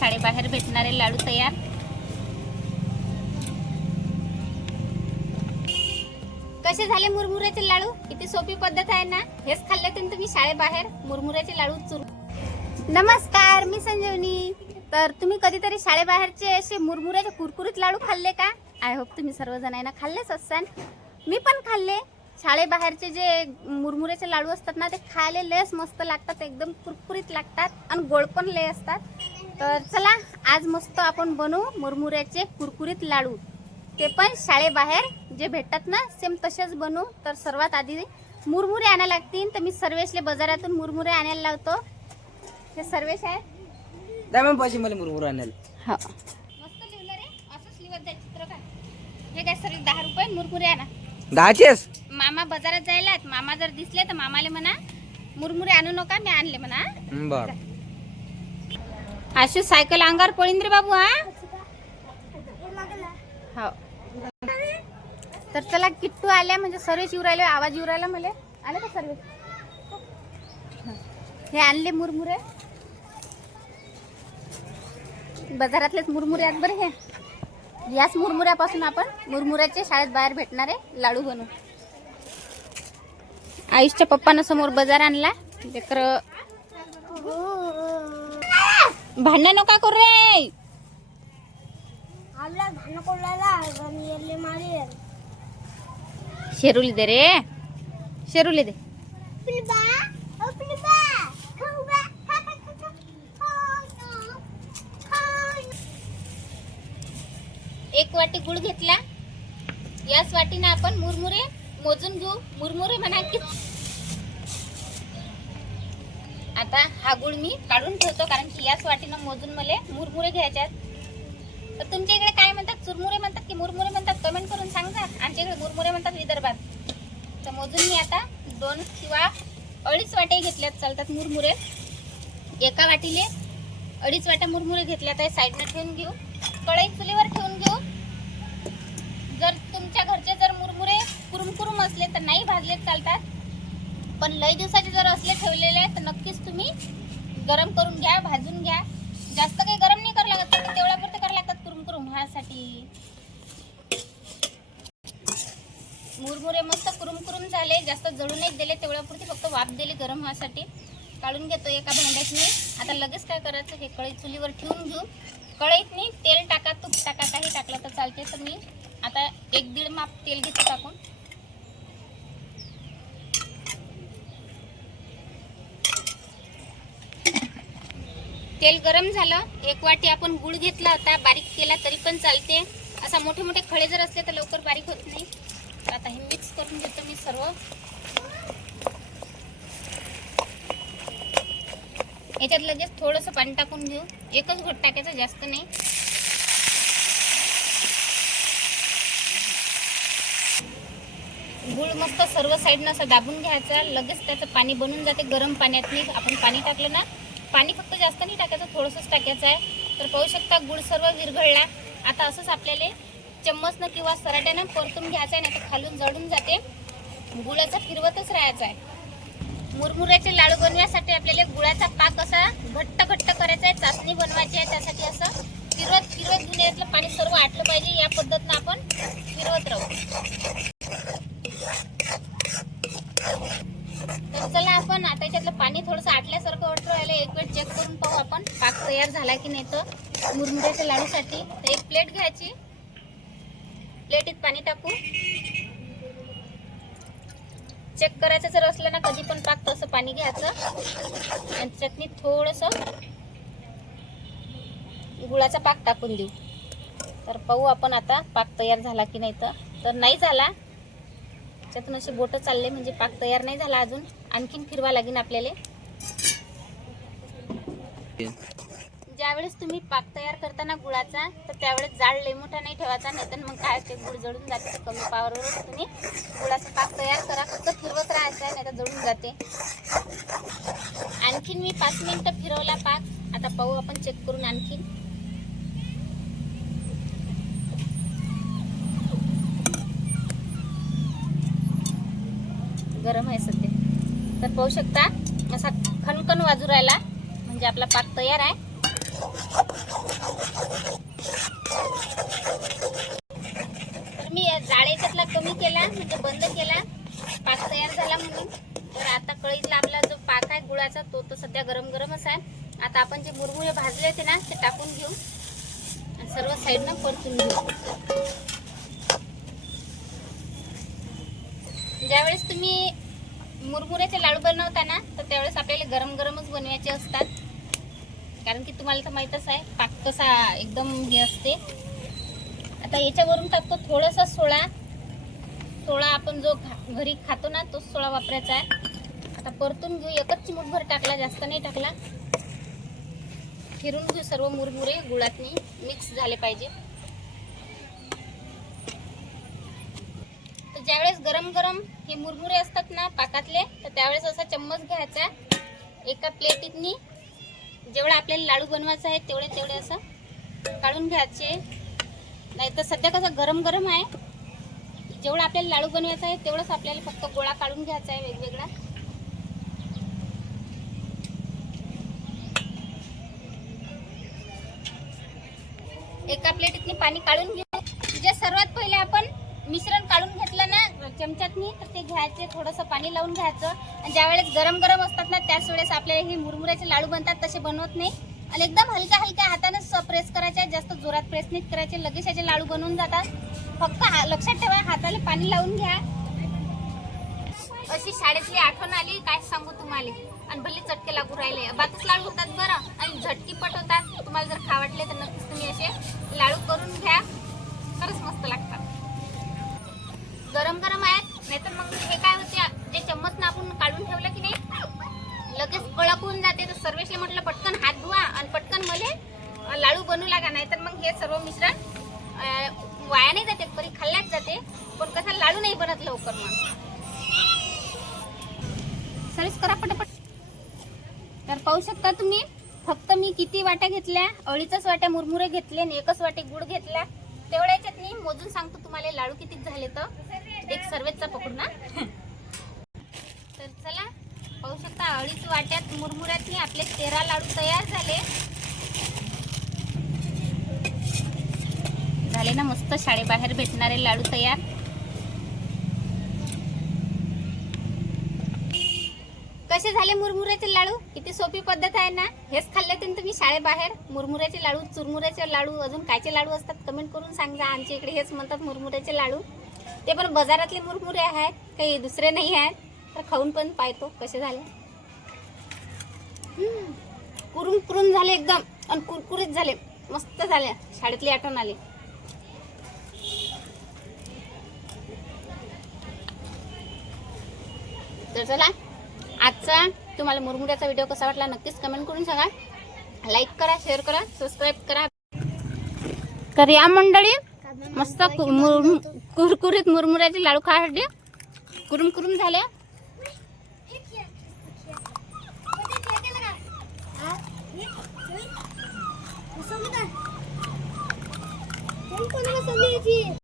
शाळेबाहेर भेटणारे लाडू तयार. कसे झाले मुरमुऱ्याचे लाडू? किती सोपी पद्धत आहे ना. हेच खाल्ले तर तुम्ही शाळेबाहेर मुरमुऱ्याचे लाडू चुर. नमस्कार, मी संजीवनी. तर तुम्ही कधीतरी शाळेबाहेरचे असे मुरमुऱ्याचे कुरकुरीत लाडू खाल्ले का? आय होप तुम्ही सर्वजणांना खाल्लेच असाल. मी पण खाल्ले. शाळेबाहेरचे जे मुरमुऱ्याचे लाडू असतात ना, ते खायला लयच मस्त लागतात, एकदम कुरकुरीत लागतात आणि गोड पण लय असतात. तर चला आज मस्त आपण बनवू मुरमुऱ्याचे कुरकुरीत लाडू, ते पण शाळेबाहेर जे भेटतात ना सेम तसेच बनवू. तर सर्वात आधी मुरमुरे आणायला लागतील. तर मी सर्वेशले बाजारातून मुरमुरे आणायला लावतो. हे सर्वेश आहे. द्या मग पैसे मला मुरमुरे आणायला. हा मस्त लिहिलं रे, असंच लिहत जाय चित्र का. हे काय सर्व 10 रुपये मुरमुरे आणा. 10चेच? मामा बाजारात जायला, मामा जर दिसले तर मामाले म्हणा मुरमुरे आणू नका, मी आणले म्हणा. बर. आशू सायकल अंगावर पळीन रे बाबू. हा हो. तर चला किट्टू आल्या, म्हणजे सर्वेच येऊ राहिले, आवाज येऊ राहिला मला. आले का सर्वे? हे आणले मुरमुरे, बाजारातलेच मुरमुरे आहेत बरं. हे याच मुरमुऱ्यापासून आपण मुरमुऱ्याचे शाळेत बाहेर भेटणारे लाडू बनवू. आयुषच्या पप्पानं समोर बाजार आणला. लेकर भांडण नका करू रे. शेरुली दे रे, शेरुली दे. एक वाटी गुळ घेतला. याच वाटीने आपण मुरमुरे मोजून घेऊ. मुरमुरे म्हणा की आता हा गुळ मी काढून ठेवतो, कारण की याच वाटीनं मोजून मला मुरमुरे घ्यायचे आहेत. तर तुमच्या इकडे काय म्हणतात, चुरमुरे म्हणतात की मुरमुरे म्हणतात, कमेंट करून सांगा. आमच्या इकडे मुरमुरे म्हणतात विदर्भात. तर मोजून मी आता 2 किंवा 2.5 वाटे घेतल्यात चालतात मुरमुरे. एका वाटीले 2.5 वाट्या मुरमुरे घेतल्यात आहे. साईडने ठेवून घेऊ. कढई चुलीवर ठेवून घेऊ. जर तुमच्या घरचे जर मुरमुरे कुरुम असले तर नाही भाजले चालतात, पण लई दिवसाचे जर असले ठेवलेले तर नक्कीच तुम्ही गरम करून घ्या, भाजून घ्या. जास्त काही गरम नाही करावं लागत, तेवढ्या पुरते करावं लागतात कुरुम ह्यासाठी. मुरमुरे मस्त कुरुम झाले, जास्त जळू नाही दिले, तेवढ्या पुरते फक्त वाफ दिली गरम व्हासाठी. काढून घेतो एका भांड्यात मी. आता लगेच काय करायचं, हे कढई चुलीवर ठेवून घेऊ. कढईत मी तेल टाका, तूप टाका, काही टाकलं तर चालते. तर मी आता 1-1.5 माप तेल घेतो टाकून. तेल गरम झालं. 1 वाटी आपण गुळ घेतला होता, बारीक केला तरी पण चालते. असा मोठे खडे जर असले तर लवकर बारीक होत नाही. तर आता हे मिक्स करून घेतो मी सर्व. याच्यात लगेच थोडंसं पाणी टाकून घेऊ. एकच घोट टाकायचं, जास्त नाही. गुळ मस्त सर्व साईडनं असं दाबून घ्यायचा. लगेच त्याचं पाणी बनून जाते गरम पाण्यात. नाही आपण पाणी टाकलं ना, पाणी फक्त जास्त नाही टाकायचं, थोडंसंच टाकायचं आहे. तर पाहू शकता गुळ सर्व विरघळला. आता असंच आपल्याला चम्मचनं किंवा सराट्यानं परतून घ्यायचं आहे, नाही तर खालून जळून जाते. गुळाचा फिरवतच राहायचा आहे. मुरमुऱ्याचे लाडू बनवण्यासाठी आपल्याला गुळाचा पाक असा घट्ट करायचा आहे. चासणी बनवायची आहे, त्यासाठी असं फिरवत दुनियातलं पाणी सर्व आटलं पाहिजे. या पद्धतीनं आपण फिरवत राहू. तर चला आपण आता याच्यातलं पाणी थोडंसं आटल्यासारखं वाटतं राहिलं. एक वेळ चेक करून पाहू आपण पाक तयार झाला की नाही. तर मुरमुऱ्याच्या लाडूसाठी तर एक प्लेट घ्यायची. प्लेटीत पाणी टाकू. चेक करायचं जर असलं ना कधी पण पाक, तसं पाणी घ्यायचं. आणि चटणीत थोडंसं गुळाचा पाक टाकून देऊ. तर पाहू आपण आता पाक तयार झाला की नाही. तर नाही झाला, त्यातून असे बोटं चालले म्हणजे पाक तयार नाही झाला अजून. आणखीन फिरवा लागेल आपल्याला. ज्यावेळेस तुम्ही पाक तयार करताना गुळाचा, तर त्यावेळेस जाळ लय मोठा नाही ठेवायचा, नाही तर मग काय ते गुळ जळून जाते. कमी पावरवर तुम्ही गुळाचा पाक तयार करा. फक्त फिरवत राहायचं आहे, नाही तर जळून जाते. आणखीन मी 5 मिनिटं फिरवला पाक. आता पाहू आपण चेक करून आणखीन. गरम आहे सध्या. तर पाहू शकता असा खणखण वाजू राहिला, म्हणजे आपला पाक तयार आहे. तर मी जाळ याच्यातला कमी केला, म्हणजे बंद केला, पाक तयार झाला म्हणून. तर आता कढईतला आपला जो पाक आहे गुळाचा तो तर सध्या गरम गरमच आहे. आता आपण जे मुरमुरे भाजले होते ना ते टाकून घेऊ आणि सर्व साईडनं परतून घेऊ. ज्यावेळेस तुम्ही मुरमुऱ्याचे लाडू बनवता ना तर त्यावेळेस आपल्याला गरम गरमच बनवायचे असतात, कारण की तुम्हाला तर माहीतच आहे पाक कसा एकदम हे असते. आता याच्यावरून टाकतो थोडासा सोळा. सोळा आपण जो घरी खातो ना तोच सोळा वापरायचा आहे. आता परतून घेऊ, एकच चिमूटभर टाकला, जास्त नाही टाकला. फिरून घेऊ सर्व मुरमुरे गुळातनी मिक्स झाले पाहिजे. तर ज्यावेळेस गरम गरम हे मुरमुरे असतात ना पाकातले तर त्यावेळेस असा चम्मच घ्यायचा, एका प्लेटीतनी जेवढा आपल्याला लाडू बनवायचा आहे तेवढे असं काढून घ्यायचे. नाही तर सध्या कसं गरम गरम आहे, जेवढा आपल्याला लाडू बनवायचा आहे तेवढंच आपल्याला फक्त गोळा काढून घ्यायचा आहे वेगवेगळा. एका प्लेटीतनी पाणी काढून घेऊ. जे सर्वात पहिले आपण मिश्रण काढून घेतलं ना चमच्यातनी तर ते घ्यायचे, थोडंसं पाणी लावून घ्यायचं. आणि ज्यावेळेस गरम गरम असतात ना त्याच वेळेस आपल्याला हे मुरमुऱ्याचे लाडू बनतात, तसे बनवत नाही. आणि एकदम हलक्या हलक्या हातानेच प्रेस करायचे, जास्त जोरात प्रेस नाही करायचे, लगेच याचे लाडू बनवून जातात. फक्त लक्षात ठेवा हाताला पाणी लावून घ्या. अशी शाळेतली आठवण आली काय सांगू तुम्हाला. आणि भले चटके लागू राहिले, बातच लाडू होतात बरं आणि झटकीपट होतात. तुम्हाला जर खा वाटले तर नक्कीच तुम्ही असे लाडू करून घ्या, खरंच मस्त लागतात. गरम गरम आहेत, नाहीतर मग हे काय होते जे चम्मचनं आपण काढून ठेवलं की नाही लगेच कडक होऊन जाते. तर सर्वेशले म्हटलं पटकन हात धुवा आणि पटकन मले लाडू बनवू लागा, नाहीतर मग हे सर्व मिश्रण वाया नाही जाते, परी खाल्ल्याच जाते, पण कसा लाडू नाही बनत लवकर. मग सर्विस करा पटापट. तर पाहू शकता तुम्ही, फक्त मी किती वाट्या घेतल्या, अडीचच वाट्या मुरमुरे घेतले आणि एकच वाटे गुळ घेतला. तेवढ्या याच्यात मी मोजून सांगतो तुम्हाला लाडू किती झाले. तर एक सर्वेचा पकडू ना. तर चला पाहू शकता, अडीच वाट्यात मुरमुऱ्यातनी आपले 13 लाडू तयार झाले ना. मस्त शाळेबाहेर भेटणारे लाडू तयार. कसे झाले मुरमुऱ्याचे लाडू? किती सोपी पद्धत आहे ना. हेच खाल्ले तर तुम्ही शाळेबाहेर मुरमुऱ्याचे लाडू, चुरमुऱ्याचे लाडू, अजून कायचे लाडू असतात कमेंट करून सांगा. आमच्या इकडे हेच म्हणतात मुरमुऱ्याचे लाडू. ते पण बाजारातले मुरमुरे आहेत, काही दुसरे नाही आहेत. तर खाऊन पण पाहतो कसे झाले. कुरुम कुरुम झाले एकदम आणि कुरकुरीत झाले, मस्त झाले. शाळेतली आठवण आली. तर चला, आजचा तुम्हाला मुरमुऱ्याचा व्हिडिओ कसा वाटला नक्कीच कमेंट करून सांगा. लाईक करा, शेअर करा, सबस्क्राईब करा. तर या मंडळी मस्त कुरकुरीत मुरमुऱ्याचे लाडू खायसाठी कुरुम कुरुम झाले.